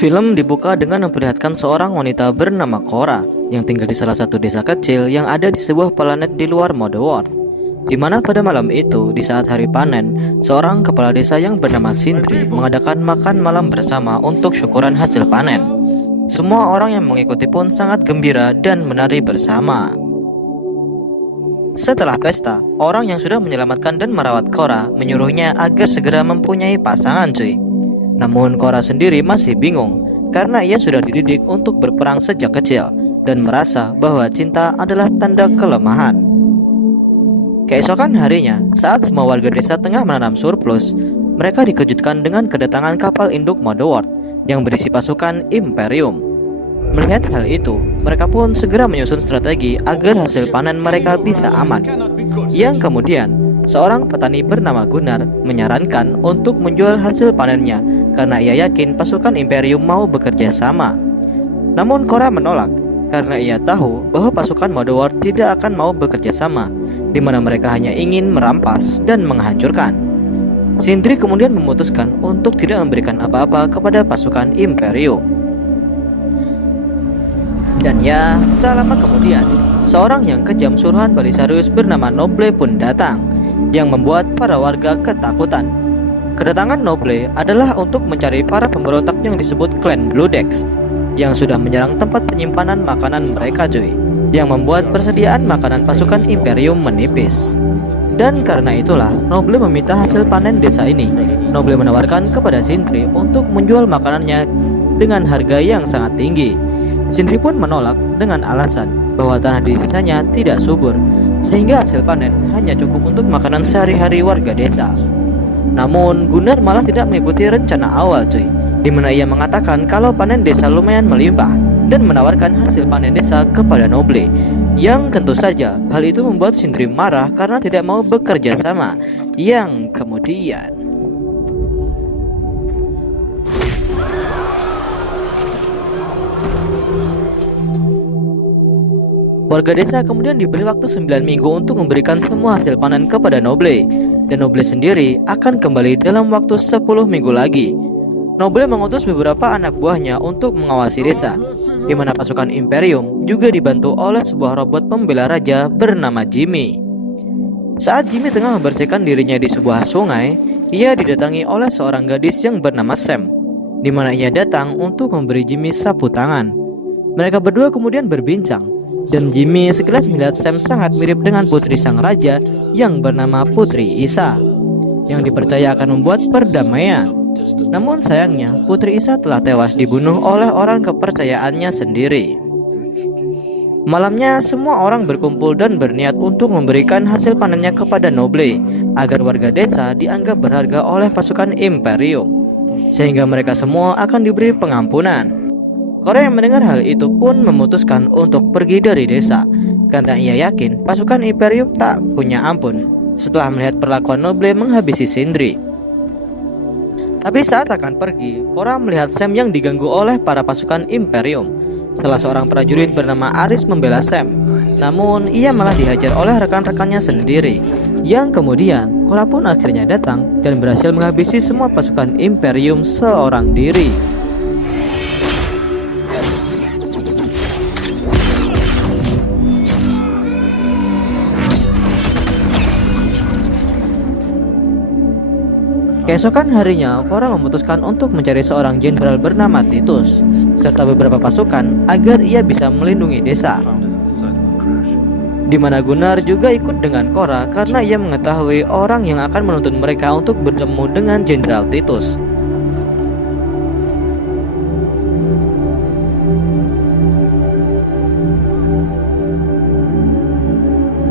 Film dibuka dengan memperlihatkan seorang wanita bernama Cora yang tinggal di salah satu desa kecil yang ada di sebuah planet di luar mode World. Di mana pada malam itu, di saat hari panen, seorang kepala desa yang bernama Sindri mengadakan makan malam bersama untuk syukuran hasil panen. Semua orang yang mengikuti pun sangat gembira dan menari bersama. Setelah pesta, orang yang sudah menyelamatkan dan merawat Cora menyuruhnya agar segera mempunyai pasangan cuy. Namun Cora sendiri masih bingung karena ia sudah dididik untuk berperang sejak kecil dan merasa bahwa cinta adalah tanda kelemahan. Keesokan harinya, saat semua warga desa tengah menanam surplus, mereka dikejutkan dengan kedatangan kapal induk mode World yang berisi pasukan Imperium. Melihat hal itu, mereka pun segera menyusun strategi agar hasil panen mereka bisa aman. Yang kemudian, seorang petani bernama Gunnar menyarankan untuk menjual hasil panennya karena ia yakin pasukan Imperium mau bekerja sama. Namun Cora menolak karena ia tahu bahwa pasukan mode World tidak akan mau bekerja sama, di mana mereka hanya ingin merampas dan menghancurkan. Sindri kemudian memutuskan untuk tidak memberikan apa-apa kepada pasukan Imperium. Dan ya, tak lama kemudian, seorang yang kejam suruhan Belisarius bernama Noble pun datang, yang membuat para warga ketakutan. Kedatangan Noble adalah untuk mencari para pemberontak yang disebut klan Blue Decks, yang sudah menyerang tempat penyimpanan makanan mereka cuy, yang membuat persediaan makanan pasukan Imperium menipis. Dan karena itulah Noble meminta hasil panen desa ini. Noble menawarkan kepada Sindri untuk menjual makanannya dengan harga yang sangat tinggi. Sindri pun menolak dengan alasan bahwa tanah di desanya tidak subur, sehingga hasil panen hanya cukup untuk makanan sehari-hari warga desa. Namun Gunnar malah tidak mengikuti rencana awal cuy, di mana ia mengatakan kalau panen desa lumayan melimpah dan menawarkan hasil panen desa kepada Noble. Yang tentu saja hal itu membuat Sindri marah karena tidak mau bekerja sama. Yang kemudian warga desa kemudian diberi waktu 9 minggu untuk memberikan semua hasil panen kepada Noble, dan Noble sendiri akan kembali dalam waktu 10 minggu lagi. Noble mengutus beberapa anak buahnya untuk mengawasi desa, di mana pasukan Imperium juga dibantu oleh sebuah robot pembela raja bernama Jimmy. Saat Jimmy tengah membersihkan dirinya di sebuah sungai, ia didatangi oleh seorang gadis yang bernama Sam, di mana ia datang untuk memberi Jimmy sapu tangan. Mereka berdua kemudian berbincang, dan Jimmy sekilas melihat Sam sangat mirip dengan putri sang raja yang bernama Putri Isa, yang dipercaya akan membuat perdamaian. Namun sayangnya, Putri Isa telah tewas dibunuh oleh orang kepercayaannya sendiri. Malamnya, semua orang berkumpul dan berniat untuk memberikan hasil panennya kepada Noble, agar warga desa dianggap berharga oleh pasukan Imperium, sehingga mereka semua akan diberi pengampunan. Cora yang mendengar hal itu pun memutuskan untuk pergi dari desa, karena ia yakin pasukan Imperium tak punya ampun setelah melihat perlakuan Noble menghabisi Sindri. Tapi saat akan pergi, Cora melihat Sam yang diganggu oleh para pasukan Imperium. Salah seorang prajurit bernama Aris membela Sam, namun ia malah dihajar oleh rekan-rekannya sendiri. Yang kemudian Cora pun akhirnya datang dan berhasil menghabisi semua pasukan Imperium seorang diri. Keesokan harinya, Cora memutuskan untuk mencari seorang jenderal bernama Titus serta beberapa pasukan agar ia bisa melindungi desa. Di mana Gunnar juga ikut dengan Cora karena ia mengetahui orang yang akan menuntun mereka untuk bertemu dengan Jenderal Titus.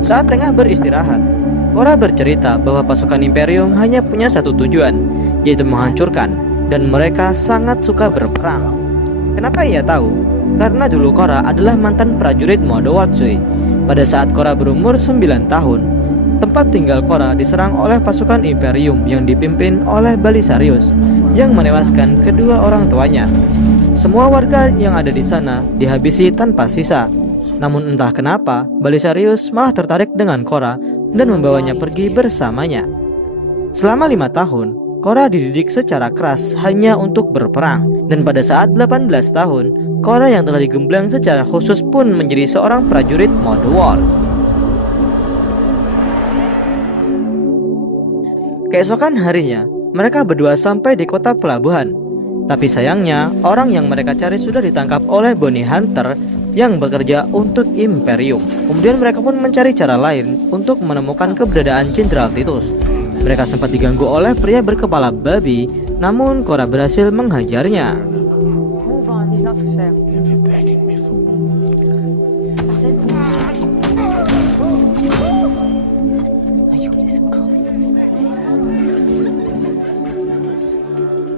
Saat tengah beristirahat, Cora bercerita bahwa pasukan Imperium hanya punya satu tujuan, yaitu menghancurkan, dan mereka sangat suka berperang. Kenapa ia tahu? Karena dulu Cora adalah mantan prajurit mode World cuy. Pada saat Cora berumur 9 tahun, tempat tinggal Cora diserang oleh pasukan Imperium yang dipimpin oleh Belisarius, yang menewaskan kedua orang tuanya. Semua warga yang ada di sana dihabisi tanpa sisa. Namun entah kenapa, Belisarius malah tertarik dengan Cora dan membawanya pergi bersamanya. Selama 5 tahun, Korra dididik secara keras hanya untuk berperang. Dan pada saat 18 tahun, Korra yang telah digembleng secara khusus pun menjadi seorang prajurit mode war. Keesokan harinya, mereka berdua sampai di kota pelabuhan. Tapi sayangnya, orang yang mereka cari sudah ditangkap oleh bounty hunter yang bekerja untuk Imperium. Kemudian mereka pun mencari cara lain untuk menemukan keberadaan Jenderal Titus. Mereka sempat diganggu oleh pria berkepala babi, namun Korra berhasil menghajarnya. Move on, he's not for sale. I said move. Now you listen close.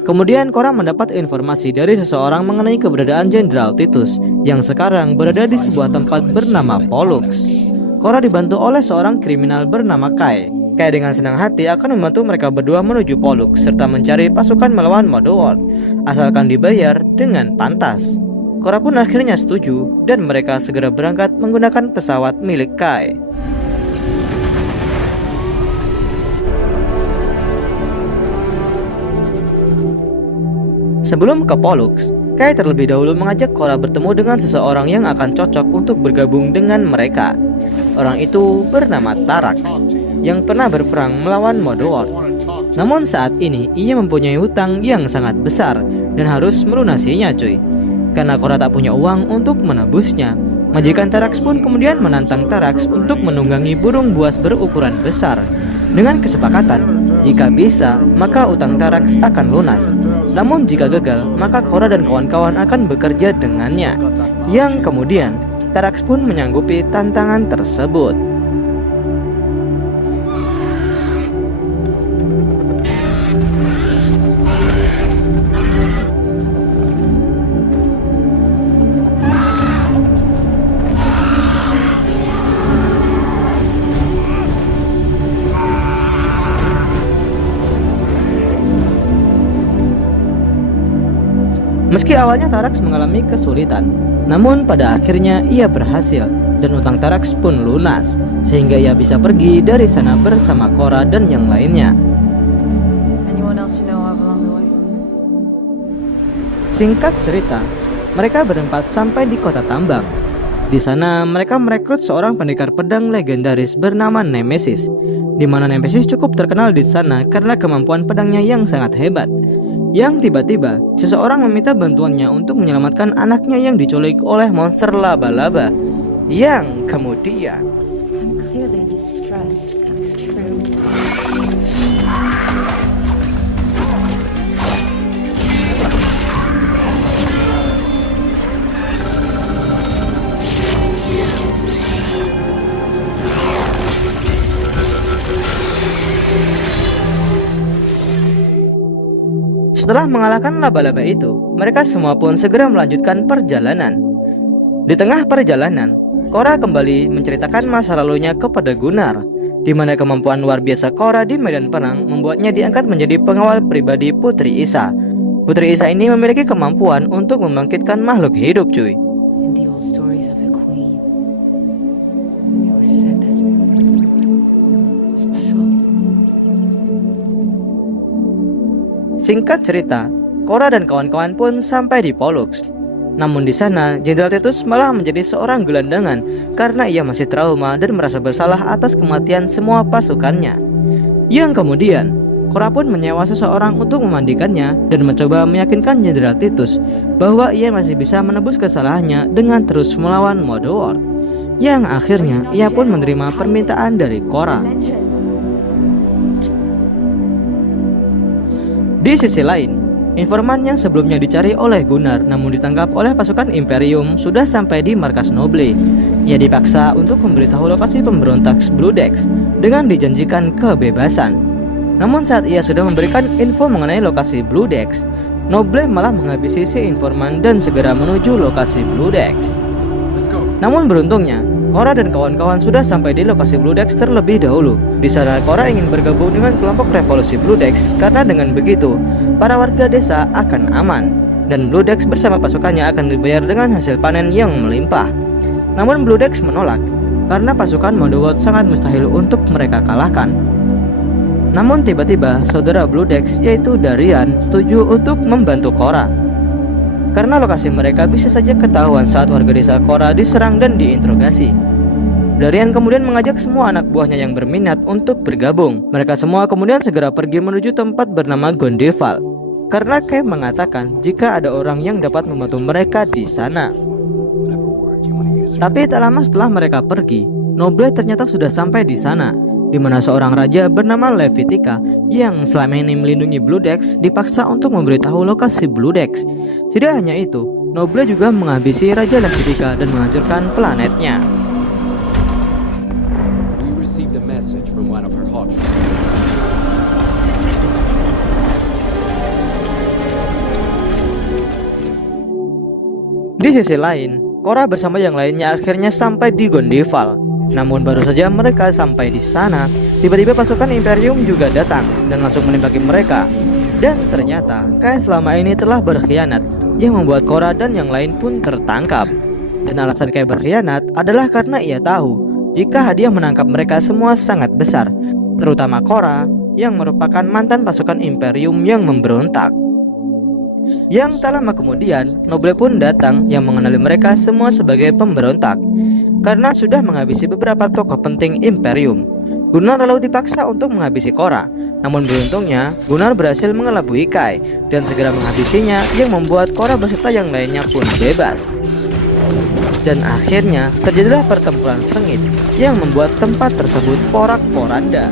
Kemudian Korra mendapat informasi dari seseorang mengenai keberadaan Jenderal Titus yang sekarang berada di sebuah tempat bernama Pollux. Korra dibantu oleh seorang kriminal bernama Kai. Kai dengan senang hati akan membantu mereka berdua menuju Pollux serta mencari pasukan melawan Mordor, asalkan dibayar dengan pantas. Korra pun akhirnya setuju dan mereka segera berangkat menggunakan pesawat milik Kai. Sebelum ke Pollux, Kai terlebih dahulu mengajak Korra bertemu dengan seseorang yang akan cocok untuk bergabung dengan mereka. Orang itu bernama Tarak, yang pernah berperang melawan Mordor. Namun saat ini ia mempunyai hutang yang sangat besar dan harus melunasinya cuy. Karena Korra tak punya uang untuk menebusnya, majikan Tarax pun kemudian menantang Tarax untuk menunggangi burung buas berukuran besar. Dengan kesepakatan, jika bisa, maka utang Tarax akan lunas. Namun jika gagal, maka Korra dan kawan-kawan akan bekerja dengannya. Yang kemudian, Tarax pun menyanggupi tantangan tersebut. Meski awalnya Tarax mengalami kesulitan, namun pada akhirnya ia berhasil dan utang Tarax pun lunas, sehingga ia bisa pergi dari sana bersama Korra dan yang lainnya. Anyone else you know of along the way? Singkat cerita, mereka berempat sampai di kota tambang. Di sana mereka merekrut seorang pendekar pedang legendaris bernama Nemesis, di mana Nemesis cukup terkenal di sana karena kemampuan pedangnya yang sangat hebat. Yang tiba-tiba, seseorang meminta bantuannya untuk menyelamatkan anaknya yang diculik oleh monster laba-laba. Yang kemudian I'm clearly distressed. That's true. setelah mengalahkan laba-laba itu, mereka semua pun segera melanjutkan perjalanan. Di tengah perjalanan, Korra kembali menceritakan masa lalunya kepada Gunnar, di mana kemampuan luar biasa Korra di medan perang membuatnya diangkat menjadi pengawal pribadi Putri Isa. Putri Isa ini memiliki kemampuan untuk membangkitkan makhluk hidup cuy. In the old stories of the Queen, it was said that special. Singkat cerita, Korra dan kawan-kawan pun sampai di Pollux. Namun di sana, Jenderal Titus malah menjadi seorang gelandangan karena ia masih trauma dan merasa bersalah atas kematian semua pasukannya. Yang kemudian, Korra pun menyewa seseorang untuk memandikannya dan mencoba meyakinkan Jenderal Titus bahwa ia masih bisa menebus kesalahannya dengan terus melawan Mordor. Yang akhirnya ia pun menerima permintaan dari Korra. Di sisi lain, informan yang sebelumnya dicari oleh Gunnar namun ditangkap oleh pasukan Imperium sudah sampai di markas Noble. Ia dipaksa untuk memberitahu lokasi pemberontak Blue Decks dengan dijanjikan kebebasan. Namun saat ia sudah memberikan info mengenai lokasi Blue Decks, Noble malah menghabisi si informan dan segera menuju lokasi Blue Decks. Namun beruntungnya, Korra dan kawan-kawan sudah sampai di lokasi Blue Decks terlebih dahulu. Di sana Korra ingin bergabung dengan kelompok revolusi Blue Decks karena dengan begitu para warga desa akan aman dan Blue Decks bersama pasukannya akan dibayar dengan hasil panen yang melimpah. Namun Blue Decks menolak karena pasukan Mordor sangat mustahil untuk mereka kalahkan. Namun tiba-tiba saudara Blue Dex yaitu Darian setuju untuk membantu Korra. Karena lokasi mereka bisa saja ketahuan saat warga desa Korra diserang dan diinterogasi. Darian kemudian mengajak semua anak buahnya yang berminat untuk bergabung. Mereka semua kemudian segera pergi menuju tempat bernama Gondeval. Karena Kay mengatakan jika ada orang yang dapat membantu mereka di sana. Tapi tak lama setelah mereka pergi, Noble ternyata sudah sampai di sana, di mana seorang raja bernama Levitika yang selama ini melindungi Blue Dex dipaksa untuk memberitahu lokasi Blue Dex. Tidak hanya itu, Noble juga menghabisi Raja Levitika dan menghancurkan planetnya. We received a message from one of her hotshots. Di sisi lain, Korra bersama yang lainnya akhirnya sampai di Gondeval. Namun baru saja mereka sampai di sana, tiba-tiba pasukan Imperium juga datang dan langsung menembaki mereka. Dan ternyata Kay selama ini telah berkhianat, yang membuat Korra dan yang lain pun tertangkap. Dan alasan Kay berkhianat adalah karena ia tahu jika hadiah menangkap mereka semua sangat besar, terutama Korra yang merupakan mantan pasukan Imperium yang memberontak. Yang tak lama kemudian, Noble pun datang yang mengenali mereka semua sebagai pemberontak. Karena sudah menghabisi beberapa tokoh penting Imperium, Gunnar lalu dipaksa untuk menghabisi Korra. Namun beruntungnya, Gunnar berhasil mengelabui Kay dan segera menghabisinya, yang membuat Korra beserta yang lainnya pun bebas. Dan akhirnya terjadilah pertempuran sengit yang membuat tempat tersebut porak-poranda.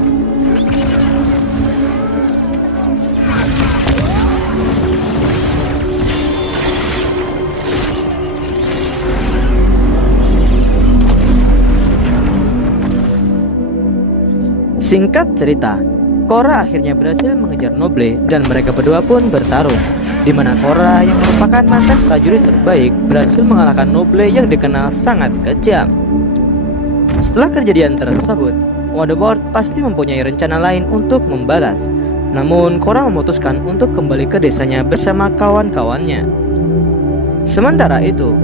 Singkat cerita, Korra akhirnya berhasil mengejar Noble dan mereka berdua pun bertarung, di mana Korra yang merupakan mantan prajurit terbaik berhasil mengalahkan Noble yang dikenal sangat kejam. Setelah kejadian tersebut, Wonderboard pasti mempunyai rencana lain untuk membalas. Namun Korra memutuskan untuk kembali ke desanya bersama kawan-kawannya. Sementara itu,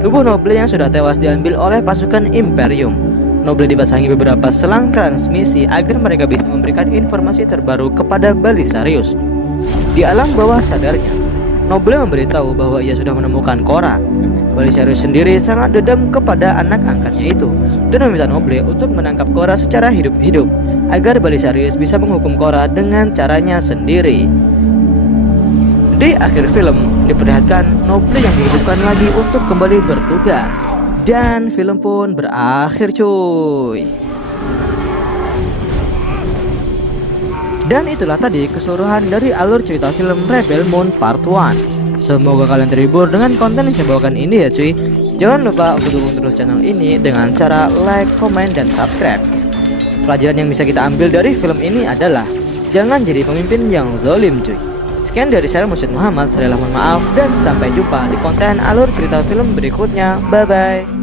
tubuh Noble yang sudah tewas diambil oleh pasukan Imperium. Noble dipasangi beberapa selang transmisi agar mereka bisa memberikan informasi terbaru kepada Belisarius. Di alam bawah sadarnya, Noble memberitahu bahwa ia sudah menemukan Korra. Belisarius sendiri sangat dendam kepada anak angkatnya itu dan meminta Noble untuk menangkap Korra secara hidup-hidup agar Belisarius bisa menghukum Korra dengan caranya sendiri. Di akhir film diperlihatkan Noble yang dihidupkan lagi untuk kembali bertugas. Dan film pun berakhir cuy. Dan itulah tadi keseluruhan dari alur cerita film Rebel Moon Part 1. Semoga kalian terhibur dengan konten yang saya bawakan ini ya cuy. Jangan lupa untuk dukung terus channel ini dengan cara like, komen, dan subscribe. Pelajaran yang bisa kita ambil dari film ini adalah jangan jadi pemimpin yang zalim cuy. Sekian dari saya Mursyid Muhammad, saya mohon maaf dan sampai jumpa di konten alur cerita film berikutnya. Bye bye.